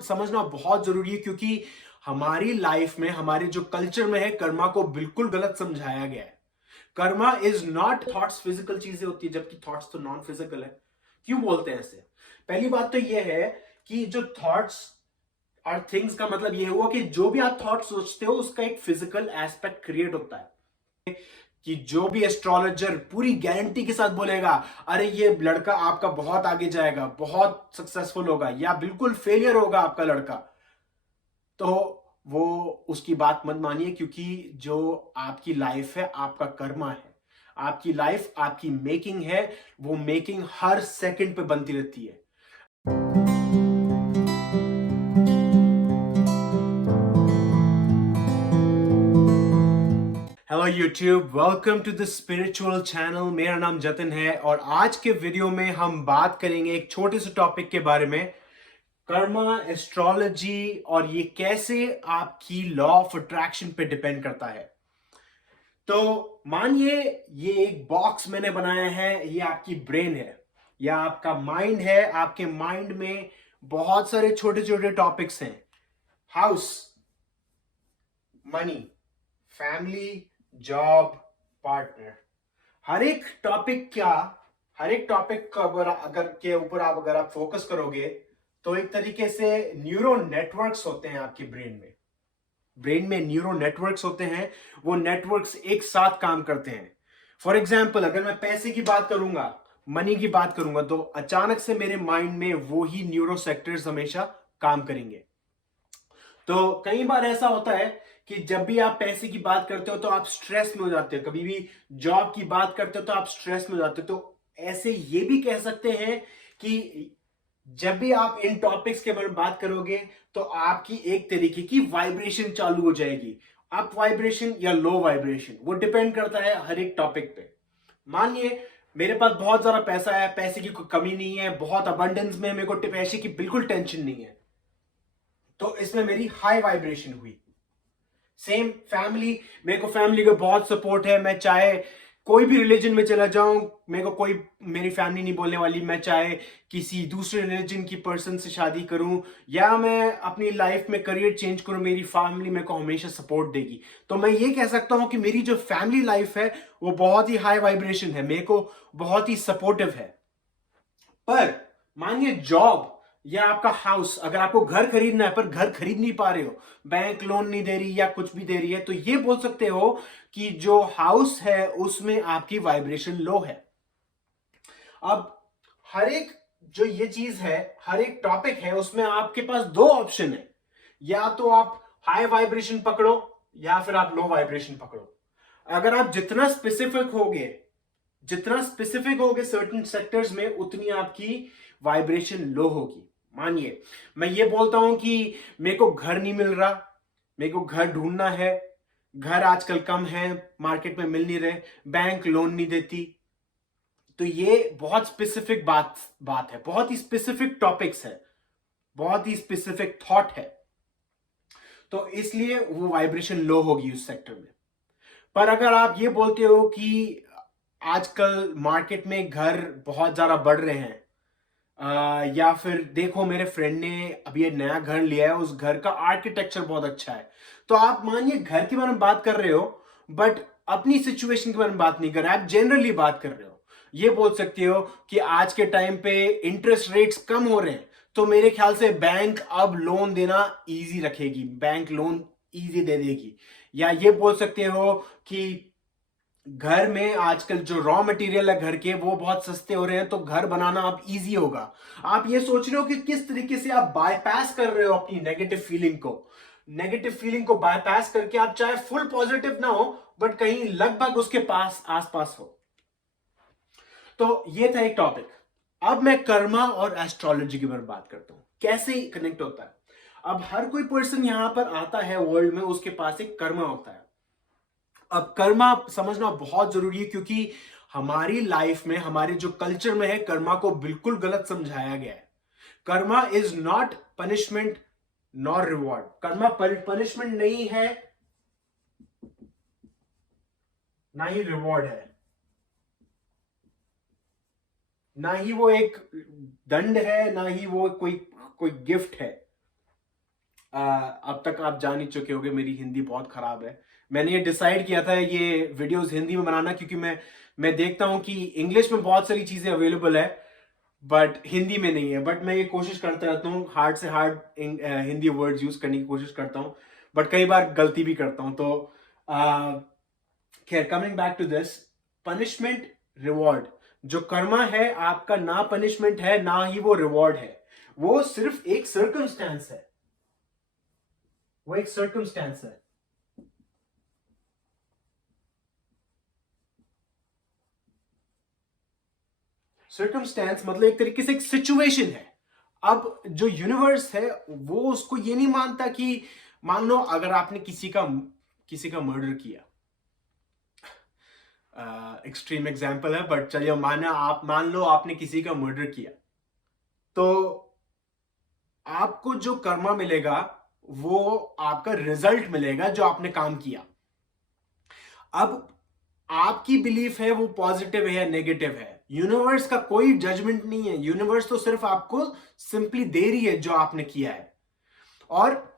समझना बहुत जरूरी है क्योंकि हमारी लाइफ में हमारे जो कल्चर में है कर्मा को बिल्कुल गलत समझाया गया है। Karma is not thoughts, physical चीजें होती है जबकि थॉट्स तो नॉन फिजिकल है। क्यों बोलते हैं ऐसे? पहली बात तो यह है कि जो थॉट्स और थिंग्स का मतलब यह हुआ कि जो भी आप थॉट सोचते हो उसका एक फिजिकल एस्पेक्ट क्रिएट होता है। कि जो भी एस्ट्रोलॉजर पूरी गारंटी के साथ बोलेगा अरे ये लड़का आपका बहुत आगे जाएगा, बहुत सक्सेसफुल होगा, या बिल्कुल फेलियर होगा आपका लड़का, तो वो उसकी बात मत मानिए क्योंकि जो आपकी लाइफ है आपका कर्मा है। आपकी लाइफ आपकी मेकिंग है। वो मेकिंग हर सेकंड पे बनती रहती है। Hello YouTube, welcome to the spiritual channel. मेरा नाम जतिन है और आज के वीडियो में हम बात करेंगे एक छोटे से टॉपिक के बारे में, कर्मा, एस्ट्रोलॉजी, और ये कैसे आपकी लॉ ऑफ अट्रैक्शन पे डिपेंड करता है। तो मानिए ये एक बॉक्स मैंने बनाया है, ये आपकी ब्रेन है या आपका माइंड है। आपके माइंड में बहुत सारे छोटे छोटे टॉपिक्स हैं। House, money, family, job, partner. हर एक टॉपिक क्या हर एक टॉपिक का अगर आप फोकस करोगे तो एक तरीके से न्यूरो नेटवर्क्स होते हैं आपके ब्रेन में न्यूरो नेटवर्क्स होते हैं। वो नेटवर्क्स एक साथ काम करते हैं। फॉर एग्जाम्पल, अगर मैं पैसे की बात करूंगा, मनी की बात करूंगा, तो अचानक से मेरे माइंड में वो ही न्यूरो सेक्टर्स हमेशा काम करेंगे। तो कई बार ऐसा होता है कि जब भी आप पैसे की बात करते हो तो आप स्ट्रेस में हो जाते हो, कभी भी जॉब की बात करते हो तो आप स्ट्रेस में हो जाते हो। तो ऐसे ये भी कह सकते हैं कि जब भी आप इन टॉपिक्स के बारे में बात करोगे तो आपकी एक तरीके की वाइब्रेशन चालू हो जाएगी। अप वाइब्रेशन या लो वाइब्रेशन, वो डिपेंड करता है हर एक टॉपिक पे। मानिए मेरे पास बहुत ज्यादा पैसा है, पैसे की कोई कमी नहीं है, बहुत अबंडेंस में, मेरे को पैसे की बिल्कुल टेंशन नहीं है, तो इसमें मेरी हाई वाइब्रेशन हुई। सेम फैमिली, मेरे को फैमिली का बहुत सपोर्ट है। मैं चाहे कोई भी रिलीजन में चला जाऊं, मेरे को कोई, मेरी फैमिली नहीं बोलने वाली। मैं चाहे किसी दूसरे रिलीजन की पर्सन से शादी करूं या मैं अपनी लाइफ में करियर चेंज करूं, मेरी फैमिली मेरे को हमेशा सपोर्ट देगी। तो मैं ये कह सकता हूं कि मेरी जो फैमिली लाइफ है वो बहुत ही हाई वाइब्रेशन है, मेरे को बहुत ही सपोर्टिव है। पर मानिए जॉब या आपका हाउस, अगर आपको घर खरीदना है पर घर खरीद नहीं पा रहे हो, बैंक लोन नहीं दे रही या कुछ भी दे रही है, तो ये बोल सकते हो कि जो हाउस है उसमें आपकी वाइब्रेशन लो है। अब हर एक जो ये चीज है, हर एक टॉपिक है, उसमें आपके पास दो ऑप्शन है। या तो आप हाई वाइब्रेशन पकड़ो या फिर आप लो वाइब्रेशन पकड़ो। अगर आप जितना स्पेसिफिक होगे सर्टेन सेक्टर्स में, उतनी आपकी वाइब्रेशन लो होगी। मानिए मैं ये बोलता हूं कि मेरे को घर नहीं मिल रहा, मेरे को घर ढूंढना है, घर आजकल कम है, मार्केट में मिल नहीं रहे, बैंक लोन नहीं देती। तो ये बहुत स्पेसिफिक बात है, बहुत ही स्पेसिफिक टॉपिक्स है, बहुत ही स्पेसिफिक थॉट है। तो इसलिए वो वाइब्रेशन लो होगी उस सेक्टर में। पर अगर आप ये बोलते हो कि आजकल मार्केट में घर बहुत ज्यादा बढ़ रहे हैं, या फिर देखो मेरे फ्रेंड ने अभी ये नया घर लिया है, उस घर का आर्किटेक्चर बहुत अच्छा है, तो आप मानिए घर के बारे में बात कर रहे हो बट अपनी सिचुएशन के बारे में बात नहीं कर रहे, आप जनरली बात कर रहे हो। ये बोल सकते हो कि आज के टाइम पे इंटरेस्ट रेट्स कम हो रहे हैं, तो मेरे ख्याल से बैंक अब लोन देना इजी रखेगी, बैंक लोन इजी दे देगी। या ये बोल सकते हो कि घर में आजकल जो रॉ मटेरियल है घर के, वो बहुत सस्ते हो रहे हैं, तो घर बनाना अब इजी होगा। आप ये सोच रहे हो कि किस तरीके से आप बायपास कर रहे हो अपनी नेगेटिव फीलिंग को बायपास करके आप चाहे फुल पॉजिटिव ना हो बट कहीं लगभग उसके पास आसपास हो। तो ये था एक टॉपिक। अब मैं कर्मा और एस्ट्रोलॉजी के बारे में बात करता हूं, कैसे कनेक्ट होता है। अब हर कोई पर्सन यहां पर आता है वर्ल्ड में, उसके पास एक कर्मा होता है। अब कर्मा समझना बहुत जरूरी है क्योंकि हमारी लाइफ में, हमारे जो कल्चर में है, कर्मा को बिल्कुल गलत समझाया गया है। Karma is not punishment nor reward. Karma punishment नहीं है, ना ही रिवॉर्ड है, ना ही वो एक दंड है, ना ही वो कोई कोई गिफ्ट है। अब तक आप जान ही चुके होंगे मेरी हिंदी बहुत खराब है। मैंने ये डिसाइड किया था ये वीडियोस हिंदी में बनाना, क्योंकि मैं देखता हूँ कि इंग्लिश में बहुत सारी चीजें अवेलेबल है बट हिंदी में नहीं है। बट मैं ये कोशिश करता रहता हूँ हार्ड से हार्ड हिंदी वर्ड्स यूज करने की कोशिश करता हूँ, बट कई बार गलती भी करता हूँ। तो खैर, coming back to this, punishment reward, जो कर्मा है आपका ना पनिशमेंट है ना ही वो रिवॉर्ड है, वो सिर्फ एक सर्कमस्टेंस है, वो एक सर्कमस्टेंस है। सर्कमस्टेंस मतलब एक तरीके से एक सिचुएशन है। अब जो यूनिवर्स है वो उसको ये नहीं मानता कि, मान लो अगर आपने किसी का मर्डर किया, एक्सट्रीम एग्जांपल है बट चलिए मान लो आपने किसी का मर्डर किया, तो आपको जो कर्मा मिलेगा वो आपका रिजल्ट मिलेगा जो आपने काम किया। अब आपकी बिलीफ है वो पॉजिटिव है या नेगेटिव है, यूनिवर्स का कोई जजमेंट नहीं है। यूनिवर्स तो सिर्फ आपको सिंपली दे रही है जो आपने किया है। और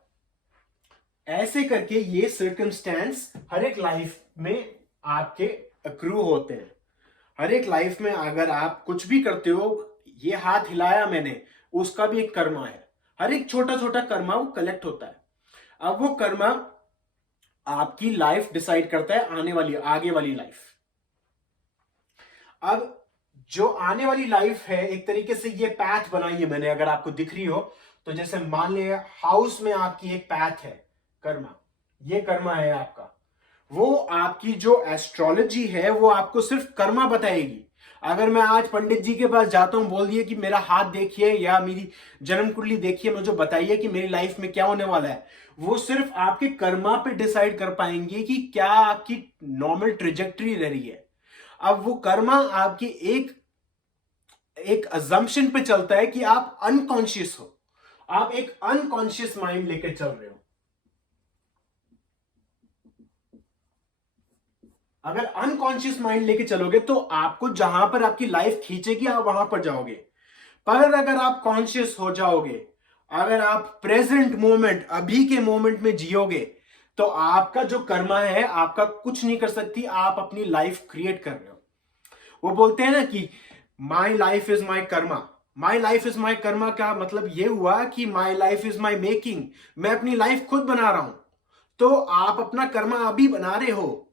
ऐसे करके ये सर्कमस्टेंस हर एक लाइफ में आपके अक्रू होते हैं। हर एक लाइफ में अगर आप कुछ भी करते हो, ये हाथ हिलाया मैंने, उसका भी एक कर्मा है। हर एक छोटा छोटा कर्मा वो कलेक्ट होता है। अब वो कर्मा आपकी लाइफ डिसाइड करता है, आगे वाली लाइफ। अब जो आने वाली लाइफ है, एक तरीके से ये पैथ बनाई है मैंने, अगर आपको दिख रही हो तो। जैसे मान लिया हाउस में आपकी एक पैथ है, कर्मा, ये कर्मा है आपका। वो आपकी जो एस्ट्रोलॉजी है वो आपको सिर्फ कर्मा बताएगी। अगर मैं आज पंडित जी के पास जाता हूं, बोल दिए कि मेरा हाथ देखिए या मेरी जन्म कुंडली देखिए, मुझे बताइए कि मेरी लाइफ में क्या होने वाला है, वो सिर्फ आपके कर्मा पे डिसाइड कर पाएंगे कि क्या आपकी नॉर्मल ट्रिजेक्टरी रह रही है। अब वो कर्मा आपकी एक एक अजम्पशन पे चलता है कि आप अनकॉन्शियस हो, आप एक अनकॉन्शियस माइंड लेकर चल रहे हो। अगर अनकॉन्शियस माइंड लेके चलोगे तो आपको जहां पर आपकी लाइफ खींचेगी आप वहां पर जाओगे। पर अगर आप कॉन्शियस हो जाओगे, अगर आप प्रेजेंट मोमेंट, अभी के मोमेंट में जियोगे, तो आपका जो कर्मा है आपका कुछ नहीं कर सकती, आप अपनी लाइफ क्रिएट कर रहे हो। वो बोलते हैं ना कि my life is my Karma. My life is my Karma का मतलब ये हुआ कि my life is my making, मैं अपनी लाइफ खुद बना रहा हूं। तो आप अपना कर्मा अभी बना रहे हो।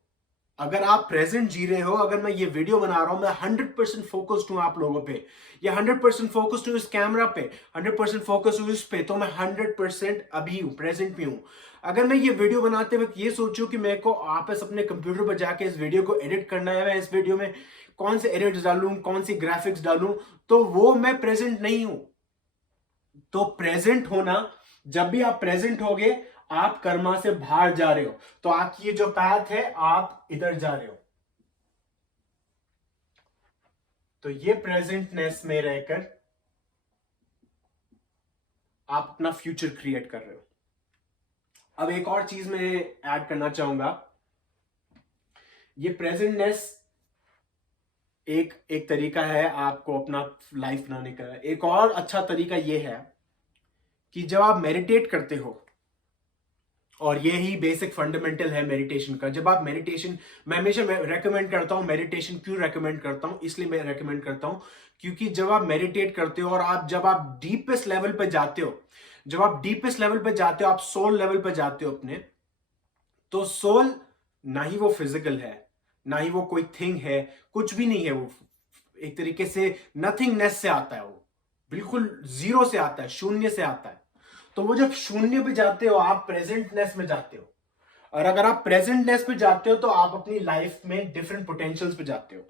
अगर आप प्रेजेंट जी रहे हो, अगर मैं ये वीडियो बना रहा हूं, मैं 100% फोकस्ड हूं आप लोगों पे, या 100% फोकस्ड हूं इस कैमरा पे, 100% फोकस्ड हूं इस पे, तो मैं 100% अभी हूं, प्रेजेंट में हूं। अगर मैं ये वीडियो बनाते वक्त ये सोचूं कि मेरे को आपस अपने कंप्यूटर पर जाके इस वीडियो को एडिट करना है, मैं इस वीडियो में कौन से एडिट्स डालूं, कौन सी ग्राफिक्स डालूं, तो वो मैं प्रेजेंट नहीं हूं। तो प्रेजेंट होना, जब भी आप प्रेजेंट होगे आप कर्मा से बाहर जा रहे हो, तो आपकी ये जो पैथ है आप इधर जा रहे हो। तो ये प्रेजेंटनेस में रहकर आप अपना फ्यूचर क्रिएट कर रहे हो। अब एक और चीज मैं ऐड करना चाहूंगा, ये प्रेजेंटनेस एक एक तरीका है आपको अपना लाइफ बनाने का। एक और अच्छा तरीका ये है कि जब आप मेडिटेट करते हो, और ये ही बेसिक फंडामेंटल है मेडिटेशन का, जब आप मेडिटेशन, मैं हमेशा रेकमेंड करता हूं मेडिटेशन। क्यों रेकमेंड करता हूं? इसलिए मैं रेकमेंड करता हूं क्योंकि जब आप मेडिटेट करते हो और जब आप डीपेस्ट लेवल पे जाते हो, जब आप डीपेस्ट लेवल पे जाते हो, आप सोल लेवल पे जाते हो अपने, तो सोल ना ही वो फिजिकल है, ना ही वो कोई थिंग है, कुछ भी नहीं है। वो एक तरीके से नथिंगनेस से आता है, वो बिल्कुल जीरो से आता है, शून्य से आता है। तो वो जब शून्य पे जाते हो आप प्रेजेंटनेस में जाते हो, और अगर आप प्रेजेंटनेस पे जाते हो तो आप अपनी लाइफ में डिफरेंट पोटेंशियल्स पे जाते हो।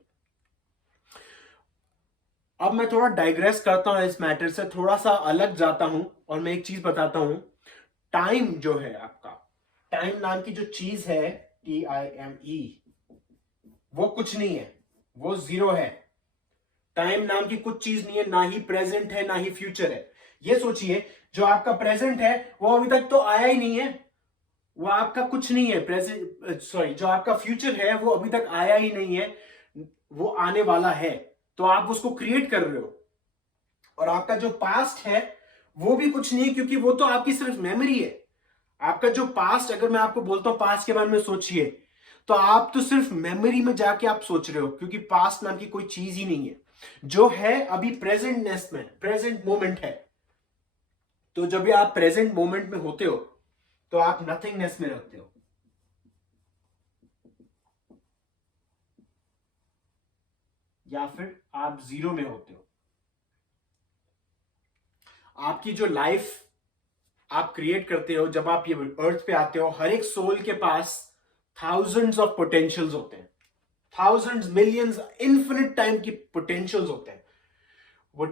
अब मैं थोड़ा डाइग्रेस करता हूं इस मैटर से, थोड़ा सा अलग जाता हूं, और मैं एक चीज बताता हूं। टाइम जो है आपका, टाइम नाम की जो चीज है, TIME, वो कुछ नहीं है, वो जीरो है। टाइम नाम की कुछ चीज नहीं है, ना ही प्रेजेंट है ना ही फ्यूचर है। ये सोचिए, जो आपका प्रेजेंट है वो अभी तक तो आया ही नहीं है, वो आपका कुछ नहीं है। प्रेजेंट, सॉरी, जो आपका फ्यूचर है वो अभी तक आया ही नहीं है, वो आने वाला है। तो आप उसको क्रिएट कर रहे हो। और आपका जो पास्ट है वो भी कुछ नहीं है, क्योंकि वो तो आपकी सिर्फ मेमोरी है। आपका जो पास्ट, अगर मैं आपको बोलता हूं पास्ट के बारे में सोचिए, तो आप तो सिर्फ मेमोरी में जाके आप सोच रहे हो, क्योंकि पास्ट नाम की कोई चीज ही नहीं है। जो है अभी प्रेजेंटनेस में, प्रेजेंट मोमेंट है। तो जब भी आप प्रेजेंट मोमेंट में होते हो तो आप नथिंगनेस में रहते हो, या फिर आप जीरो में होते हो। आपकी जो लाइफ आप क्रिएट करते हो, जब आप ये अर्थ पे आते हो, हर एक सोल के पास थाउजेंड्स ऑफ पोटेंशियल्स होते हैं, थाउजेंड्स, मिलियंस, इन्फिनिट टाइम की पोटेंशियल्स होते हैं। वो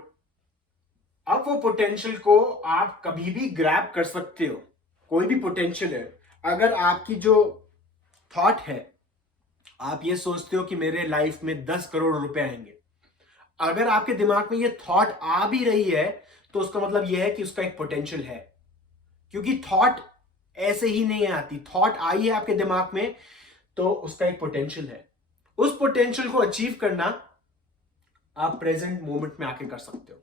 अब वो पोटेंशियल को आप कभी भी ग्रैब कर सकते हो। कोई भी पोटेंशियल है, अगर आपकी जो थॉट है, आप ये सोचते हो कि मेरे लाइफ में 10 करोड़ रुपए आएंगे, अगर आपके दिमाग में ये थॉट आ भी रही है, तो उसका मतलब यह है कि उसका एक पोटेंशियल है। क्योंकि थॉट ऐसे ही नहीं आती, थॉट आई है आपके दिमाग में, तो उसका एक पोटेंशियल है। उस पोटेंशियल को अचीव करना आप प्रेजेंट मोमेंट में आके कर सकते हो।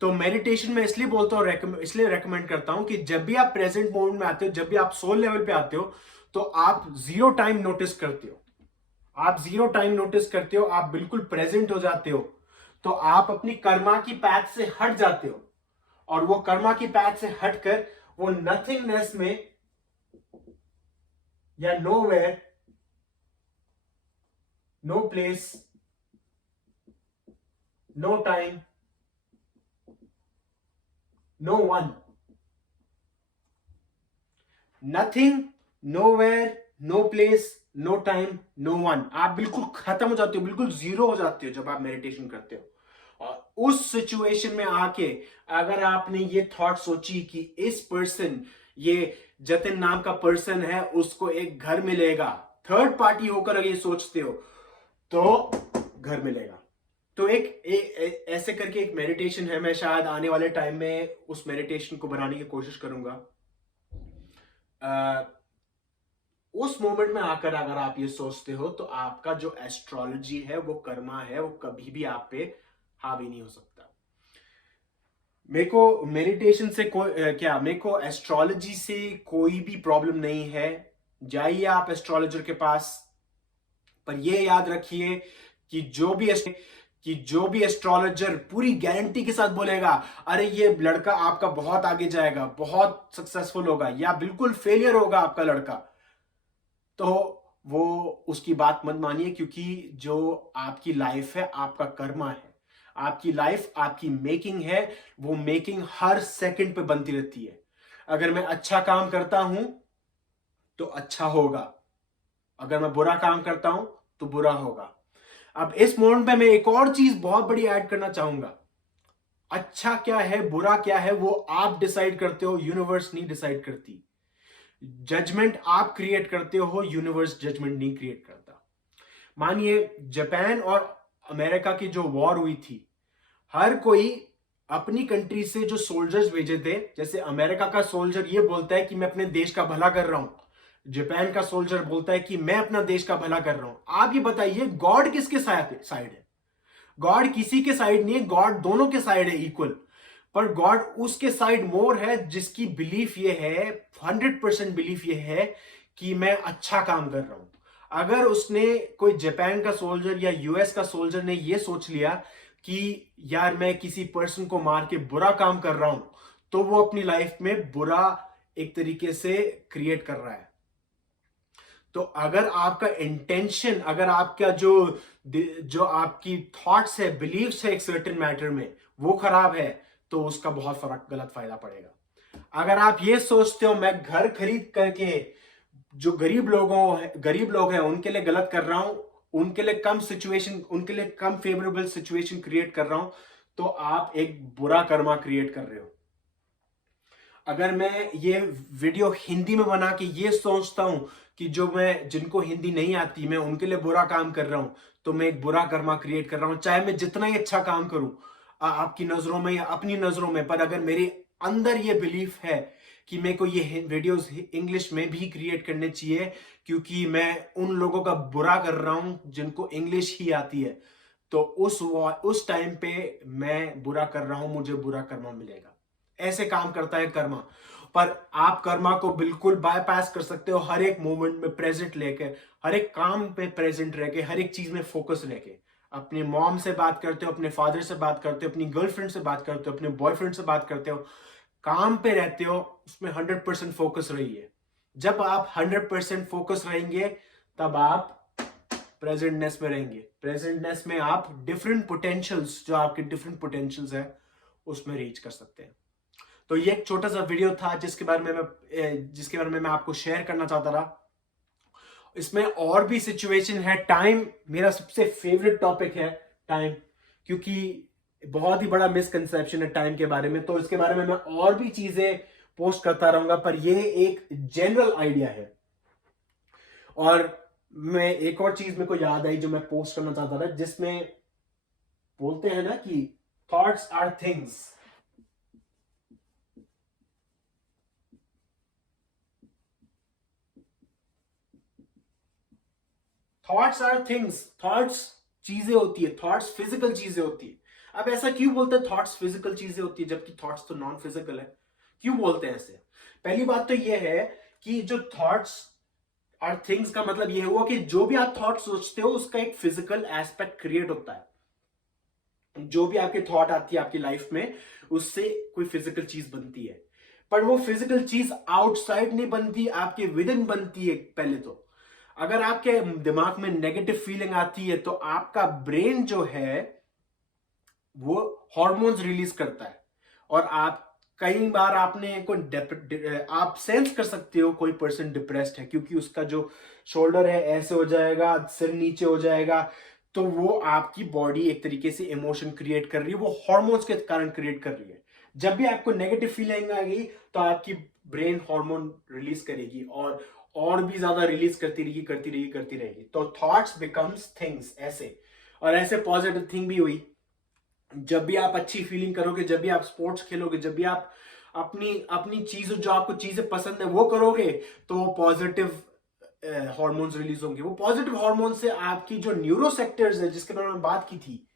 तो मेडिटेशन में इसलिए बोलता हूं, इसलिए रेकमेंड करता हूं कि जब भी आप प्रेजेंट मोमेंट में आते हो, जब भी आप सोल लेवल पे आते हो, तो आप जीरो टाइम नोटिस करते हो। आप जीरो टाइम नोटिस करते हो, आप बिल्कुल प्रेजेंट हो जाते हो। तो आप अपनी कर्मा की पैथ से हट जाते हो, और वो कर्मा की पैथ से हटकर वो नथिंगनेस में, या nowhere, no place, no time, no one, nothing, nowhere, no place, no time, no one, आप बिल्कुल खत्म हो जाते हो, बिल्कुल जीरो हो जाते हो जब आप मेडिटेशन करते हो। और उस सिचुएशन में आके अगर आपने ये थॉट सोची कि इस पर्सन, ये जतिन नाम का पर्सन है, उसको एक घर मिलेगा, थर्ड पार्टी होकर अगर ये सोचते हो, तो घर मिलेगा। तो ऐसे करके एक मेडिटेशन है, मैं शायद आने वाले टाइम में उस मेडिटेशन को बनाने की कोशिश करूंगा। उस मोमेंट में आकर अगर आप ये सोचते हो, तो आपका जो एस्ट्रोलॉजी है, वो कर्मा है, वो कभी भी आप पे हावी नहीं हो सकता। मेरे को मेडिटेशन से मेरे को एस्ट्रोलॉजी से कोई भी प्रॉब्लम नहीं है। जाइए आप एस्ट्रोलॉजर के पास, पर ये याद रखिए कि जो भी एस्ट्रोलॉजर पूरी गारंटी के साथ बोलेगा, अरे ये लड़का आपका बहुत आगे जाएगा, बहुत सक्सेसफुल होगा, या बिल्कुल फेलियर होगा आपका लड़का, तो वो उसकी बात मत मानिए। क्योंकि जो आपकी लाइफ है, आपका कर्मा है, आपकी लाइफ आपकी मेकिंग है। वो मेकिंग हर सेकंड पे बनती रहती है। अगर मैं अच्छा काम करता हूं तो अच्छा होगा, अगर मैं बुरा काम करता हूं तो बुरा होगा। अब इस मोमेंट पे मैं एक और चीज बहुत बड़ी ऐड करना चाहूंगा। अच्छा क्या है, बुरा क्या है, वो आप डिसाइड करते हो, यूनिवर्स नहीं डिसाइड करती। जजमेंट आप क्रिएट करते हो, यूनिवर्स जजमेंट नहीं क्रिएट करता। मानिए जापान और अमेरिका की जो वॉर हुई थी, हर कोई अपनी कंट्री से जो सोल्जर्स भेजे थे, जैसे अमेरिका का सोल्जर ये बोलता है कि मैं अपने देश का भला कर रहा हूं, जापान का सोल्जर बोलता है कि मैं अपना देश का भला कर रहा हूं। आप ये बताइए, गॉड किसके साइड है? गॉड किसी के साइड नहीं है, गॉड दोनों के साइड है इक्वल। पर गॉड उसके साइड मोर है जिसकी बिलीफ ये है, 100% बिलीफ ये है कि मैं अच्छा काम कर रहा हूं। अगर उसने, कोई जापान का सोल्जर या यूएस का सोल्जर ने ये सोच लिया कि यार मैं किसी पर्सन को मार के बुरा काम कर रहा हूं, तो वो अपनी लाइफ में बुरा एक तरीके से क्रिएट कर रहा है। तो अगर आपका इंटेंशन, अगर आपका जो आपकी थॉट्स है, बिलीव्स है एक सर्टेन मैटर में, वो खराब है, तो उसका बहुत फर्क, गलत फायदा पड़ेगा। अगर आप ये सोचते हो मैं घर खरीद करके जो गरीब लोग हैं उनके लिए गलत कर रहा हूं, उनके लिए कम फेवरेबल सिचुएशन क्रिएट कर रहा हूं, तो आप एक बुरा कर्मा क्रिएट कर रहे हो। अगर मैं ये वीडियो हिंदी में बना के ये सोचता हूं कि जिनको हिंदी नहीं आती, मैं उनके लिए बुरा काम कर रहा हूं, तो मैं एक बुरा कर्मा क्रिएट कर रहा हूं, चाहे मैं जितना ही अच्छा काम करूं आपकी नजरों में या अपनी नजरों में। पर अगर मेरे अंदर ये बिलीफ है कि मेरे को ये वीडियोस इंग्लिश में भी क्रिएट करने चाहिए, क्योंकि मैं उन लोगों का बुरा कर रहा हूं जिनको इंग्लिश ही आती है, तो उस टाइम पे मैं बुरा कर रहा हूं, मुझे बुरा कर्मा मिलेगा। ऐसे काम करता है कर्मा। पर आप कर्मा को बिल्कुल बायपास कर सकते हो, हर एक मोमेंट में प्रेजेंट लेके, हर एक काम पे प्रेजेंट रह के, हर एक चीज में फोकस रह के। अपने मॉम से बात करते हो, अपने फादर से बात करते हो, अपनी गर्लफ्रेंड से बात करते हो, अपने बॉयफ्रेंड से बात करते हो, काम पे रहते हो, उसमें 100% फोकस रहिए। जब आप 100% फोकस रहेंगे तब आप प्रेजेंटनेस में रहेंगे। प्रेजेंटनेस में आप डिफरेंट पोटेंशियल्स, जो आपके डिफरेंट पोटेंशियल्स है, उसमें रीच कर सकते हैं। तो ये एक छोटा सा वीडियो था जिसके बारे में मैं आपको शेयर करना चाहता था। इसमें और भी सिचुएशन है। टाइम मेरा सबसे फेवरेट टॉपिक है, टाइम, क्योंकि बहुत ही बड़ा मिसकंसेप्शन है टाइम के बारे में। तो इसके बारे में मैं और भी चीजें पोस्ट करता रहूंगा, पर ये एक जनरल आइडिया है। और मैं एक और चीज मेरे को याद आई जो मैं पोस्ट करना चाहता था, जिसमें बोलते हैं ना कि thoughts are things. Thoughts are things, thoughts चीजें होती है, थॉट्स फिजिकल चीजें होती है। अब ऐसा क्यों बोलते हैं थॉट्स फिजिकल चीजें होती है जबकि थॉट्स तो नॉन फिजिकल है? क्यों बोलते हैं ऐसे? पहली बात तो यह है कि जो थॉट्स आर थिंग्स का मतलब यह हुआ कि जो भी आप थॉट सोचते हो उसका एक फिजिकल एस्पेक्ट क्रिएट होता है। जो भी आपके थॉट आती है आपकी लाइफ में, उससे कोई फिजिकल चीज बनती है। पर वो फिजिकल चीज आउटसाइड नहीं बनती, आपके विद इन बनती है। पहले तो अगर आपके दिमाग में नेगेटिव फीलिंग आती है तो आपका ब्रेन जो है वो हॉर्मोन्स रिलीज करता है। और आप कई बार आप सेंस कर सकते हो कोई पर्सन डिप्रेस्ड है, क्योंकि उसका जो शोल्डर है ऐसे हो जाएगा, सिर नीचे हो जाएगा। तो वो आपकी बॉडी एक तरीके से इमोशन क्रिएट कर रही है, वो हॉर्मोन्स के कारण क्रिएट कर रही है। जब भी आपको नेगेटिव फीलिंग आएगी तो आपकी ब्रेन हार्मोन रिलीज करेगी और भी ज्यादा रिलीज करती रहेगी। तो थॉट्स बिकम्स थिंग्स ऐसे। और ऐसे पॉजिटिव थिंग भी हुई। जब भी आप अच्छी फीलिंग करोगे, जब भी आप स्पोर्ट्स खेलोगे, जब भी आप अपनी अपनी चीजों, जो आपको चीजें पसंद है वो करोगे, तो पॉजिटिव हार्मोन्स रिलीज होंगे। वो पॉजिटिव हार्मोन से आपकी जो न्यूरो सेक्टर्स है जिसके बारे में बात की थी,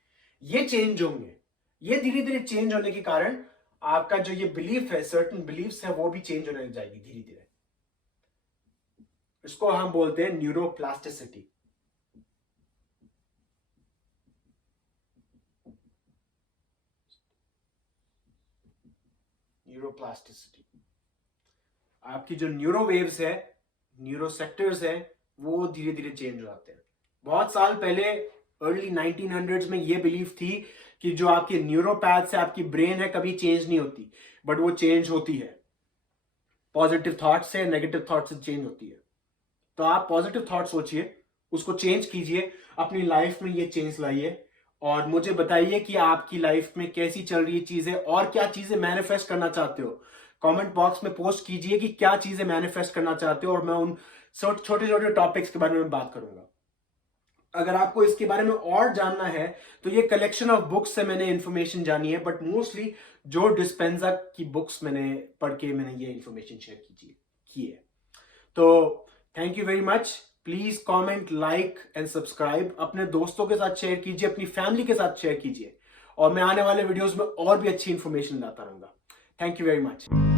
ये चेंज होंगे। ये धीरे धीरे चेंज होने के कारण आपका जो ये बिलीफ है, सर्टेन बिलीफ्स है, वो भी चेंज होने लग जाएगी धीरे धीरे। इसको हम बोलते हैं न्यूरोप्लास्टिसिटी। न्यूरोप्लास्टिसिटी, आपकी जो न्यूरो वेव्स है, न्यूरो सेक्टर्स है, वो धीरे धीरे चेंज हो जाते हैं। बहुत साल पहले अर्ली 1900s में ये बिलीफ थी कि जो आपके न्यूरोपैथ्स है, आपकी ब्रेन है, कभी चेंज नहीं होती। बट वो चेंज होती है। पॉजिटिव थॉट से, नेगेटिव थॉट से चेंज होती है। तो आप पॉजिटिव थॉट सोचिए, उसको चेंज कीजिए, अपनी लाइफ में ये चेंज लाइए। और मुझे बताइए कि आपकी लाइफ में कैसी चल रही है चीजें और क्या चीजें मैनिफेस्ट करना चाहते हो। कमेंट बॉक्स में पोस्ट कीजिए कि क्या चीजें मैनिफेस्ट करना चाहते हो, और मैं उन छोटे छोटे टॉपिक्स के बारे में बात करूंगा। अगर आपको इसके बारे में और जानना है तो ये कलेक्शन ऑफ बुक्स से मैंने इंफॉर्मेशन जानी है, बट मोस्टली जो डिस्पेंजा की बुक्स मैंने पढ़ के मैंने ये इंफॉर्मेशन शेयर की है। तो thank you very much. Please comment, like and subscribe. अपने दोस्तों के साथ शेयर कीजिए, अपनी फैमिली के साथ शेयर कीजिए, और मैं आने वाले वीडियोस में और भी अच्छी इंफॉर्मेशन लाता रहूंगा। Thank you very much.